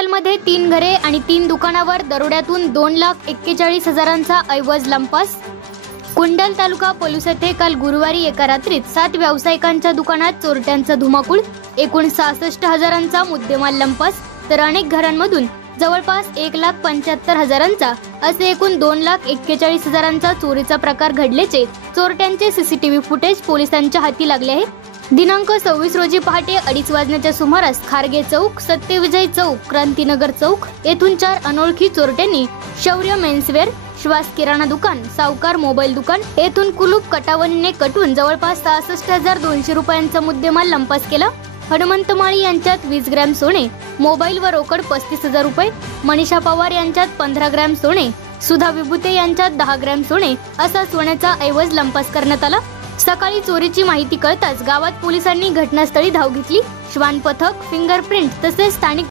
कुंडलमध्ये 3 घरे आणि 3 दुकानावर दरोड्यातून 2,41,000चा ऐवज लंपास। कुंडल तालुका पोलीस येथे काल गुरुवारी एका रात्रीत 7 व्यावसायिकांच्या दुकानात चोरट्यांचा धुमाकूळ, एकूण 66,000चा मुद्देमाल लंपास, तर अनेक घरांमधून जवळपास 1,75,000चा असे एकूण 2,41,000चा चोरीचा प्रकार घडल्याचे चोरट्यांचे सीसीटीव्ही फुटेज पोलिसांच्या हाती लागले आहे। दिनांक 26 रोजी पहाटे 2:30 वाजण्याच्या सुमारास खारगे चौक, सत्यविजय चौक, क्रांतीनगर चौक येथून 4 अनोळखी चोरट्यांनी शौर्य मेन्सवेअर, श्वास किराणा दुकान, सावकार मोबाईल दुकान येथून कुलूप कटावणीने कटून जवळपास 66,200 रुपयांचा मुद्देमाल लंपास केला। हनुमंत माळी यांच्यात 20 ग्रॅम सोने, मोबाईल व रोकड 35,000 रुपये, मनीषा पवार यांच्यात 15 ग्रॅम सोने, सुधा विभूते यांच्यात 10 ग्रॅम सोने असा सोन्याचा ऐवज लंपास करण्यात आला। सकाळी चोरीची माहिती कळताच गावात पोलिसांनी घटनास्थळी धाव घेतली। श्वान पथक, फिंगरप्रिंट तसेच स्थानिक